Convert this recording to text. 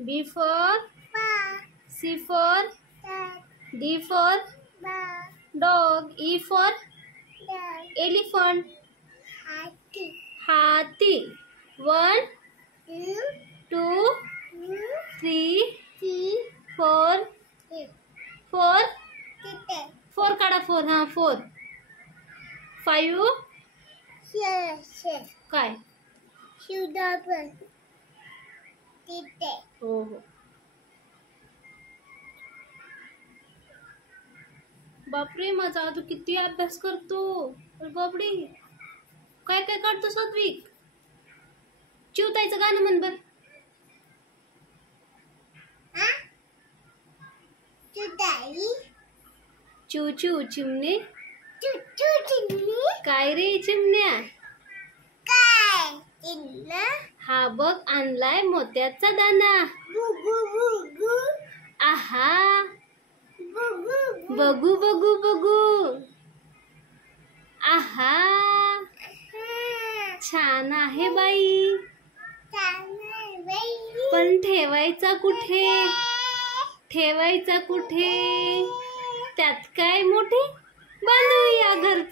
B for C for D for dog. E for elephant. Hathi. 1 2 3 4 4 काढा 4 हा 4 5 काय हो हो बापरे माझा तू किती अभ्यास करतो बापरे काय काय काढतो सात्विक चिवतायचं गाणं म्हण बर चू चू चिमणे काय रे चिमण्या हा बघ आणलाय मोत्याचा दाना आहा बघू बघू बघू आहा छान आहे बाई पण ठेवायचा कुठे ठेवायचा कुठे त्यात काय मोठे बांधूया घर